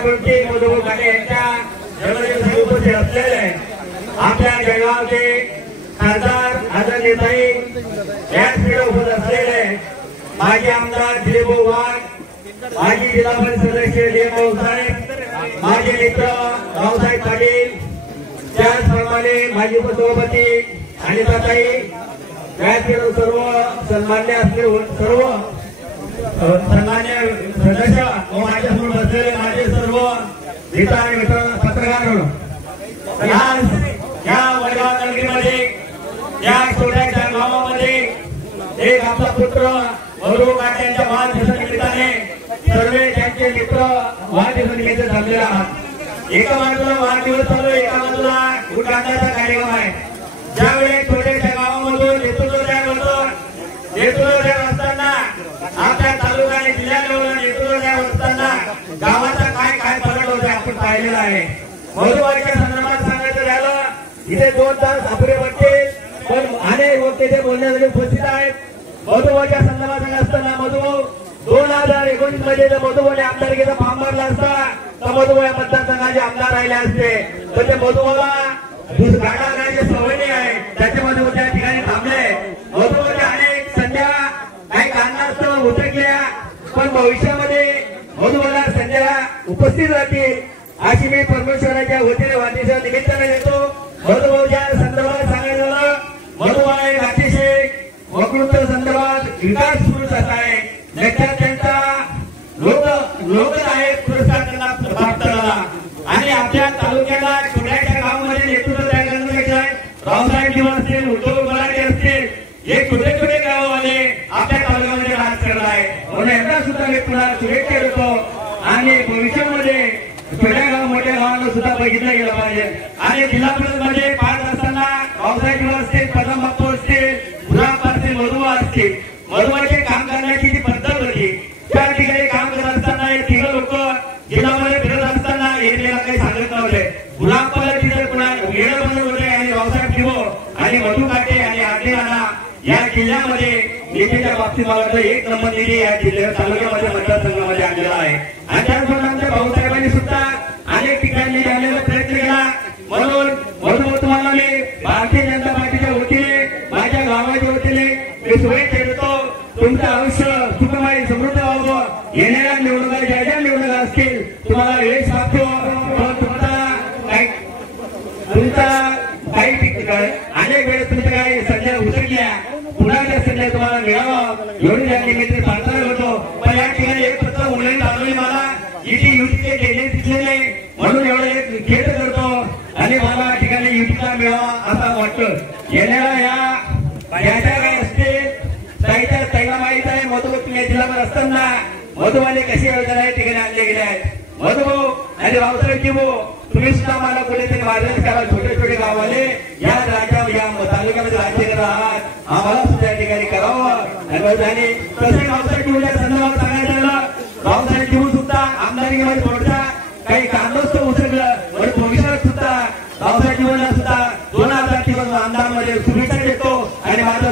गोष्टी मधुभाऊ काटे यांच्या जन्मदिवसाला उपस्थित असलेले आपल्या जळगावचे खासदार आदरणीयताई व्यासपीठावर उपस्थित असलेले माजी आमदार दिलीपभाऊ वाघ, माजी जिल्हा परिषद सदस्य देवभाऊ साहेब, माजी मित्र रावसाहेब पाटील, त्याचप्रमाणे माजी उपसभापती अनिताताई, व्यासपीठावर सर्व सन्मान्य असलेले सर्व सन्मान्य सदस्य व माझ्यासमोर बसलेले माझे सर्व मित्र आणि पत्रकार या वडगाव नगरीमध्ये या छोट्याशा गावामध्ये एक आपला पुत्र मधुभाऊ काटे यांच्या वाढदिवसानिमित्ताने सर्व त्यांचे मित्र वाढदिवसानिमित्त जमलेले आहात। एका बाजूला वाढदिवस चालू, एका बाजूला उद्घाटनाचा कार्यक्रम आहे। ज्यावेळी छोट्याशा गावामधून नेतृत्व द्यायला असताना आपल्या तालुका आणि जिल्हा लेवलला नेतृत्व द्यायला असताना गावाचा काय फरक होते आपण पाहिलेलं आहे। मधुभाऊच्या संदर्भात सांगायचं झालं, इथे 2 तास अपुरे वाटतील, पण अनेक लोक तिथे बोलण्यासाठी उपस्थित आहेत। मधुभाऊच्या संदर्भात सांगत असताना मधुभाऊ 2019 मध्ये जर मधुभाऊने आमदारकीचा फॉर्म भरला असता तर मधुभाऊ या मतदारसंघाचे आमदार राहिले असते, पण ते मधुभाऊला गाडा गाण्याची सवय नाही आहे, त्याच्यामध्ये त्या ठिकाणी थांबले। मधुभाऊच्या अनेक संध्या काही कारणास्तव उतरल्या, पण भविष्यामध्ये मधुभाऊला संध्या उपस्थित राहतील अशी मी परमेश्वराच्या वतीने वाढदिवसा निमित्ताने देतो। मधुभाऊच्या संदर्भात सांगायचं झालं, मधुभाऊ एक अतिशय वक्तृत्व संदर्भात विकास पुरुष असा आहे, ज्याच्यात त्यांचा लोकनायक पुरस्कार त्यांना प्राप्त झाला आणि आपल्या तालुक्याला छोट्याशा गावामध्ये नेतृत्व द्यायला रावसाहेब दिवस असतील, उद्धव बलाटे असतील, हे छोटे छोटे गाववाले आपल्या तालुक्यामध्ये राज करत आहे, म्हणून यांना सुद्धा मी पुन्हा शुभेच्छा देतो आणि भविष्यामध्ये छोट्या गाव मोठ्या गावांना सुद्धा बघितलं गेलं पाहिजे। आणि जिल्हा परिषदमध्ये पाहत असताना रावसाहेब दिवस असतील, पदम बापू असतील, गुलाब असतील, मधुभाऊ असतील, मधुभाऊचे काम करण्याची जी पद्धत होती त्या ठिकाणी काम करत असताना हे 3 लोक जिल्ह्यामध्ये फिरत असताना येण्याला काही सांगत नव्हते। गुलाब पालाची जर पुन्हा वेळ बनवत होते आणि रावसाहेब दिवो आणि मधु काटे आणि आदिनाना या जिल्ह्यामध्ये निधीच्या बाबतीत मला तर 1 नंबर निधी या जिल्ह्यात तालुक्यामध्ये मतदारसंघामध्ये आणलेला आहे। आणि त्याचबरोबर आमच्या भाऊसाहेबांनी सुद्धा अनेक ठिकाणी जाण्याचा प्रयत्न केला, म्हणून मधुभाऊ तुम्हाला मी भारतीय जनता पार्टीच्या वतीने माझ्या गावाच्या वतीने मी शुभेच्छा देतो। तुमचं आयुष्य सुखमय समृद्ध व्हावं, येणाऱ्या निवडणुका ज्या ज्या निवडणुका असतील तुम्हाला यश प्राप्त व्हावं, तुमचा काही अनेक वेळेस तुमच्या काही संध्या उतरल्या पुन्हा त्या संध्या तुम्हाला मिळावं एवढी या निमित्त प्रार्थना करतो। पण या ठिकाणी एक फक्त उल्लेख चालू मला इथे युतीचे गेले दिसले नाही, म्हणून एवढं एक खेळ करतो आणि मला ठिकाणी युतीला मिळावा असं वाटतं। येणाऱ्या या काय असते ताईला माहित आहे, मधुभाऊ तुम्ही जिल्ह्यावर असताना मधुभाऊने कशी योजना या ठिकाणी आणले गेले आहेत। मधुभाऊ आणि रावसाहेब दिवो तुम्ही सुद्धा मला कुठेतरी मार्गदर्शन करा, छोटे छोटे गाववाले या तालुक्यामध्ये राज्य करत आहात, आम्हाला सुद्धा या ठिकाणी करावं। आणि तसे रावसाहेब दिवोच्या संदर्भात सांगायचं झालं, रावसाहेब दिवो सुद्धा आमदारकीमध्ये थोडसा काही कारणास्तव उचललं, पण भविष्यात सुद्धा रावसाहेब दिवोला सुद्धा 2023 आमदारमध्ये शुभेच्छा देतो आणि माझा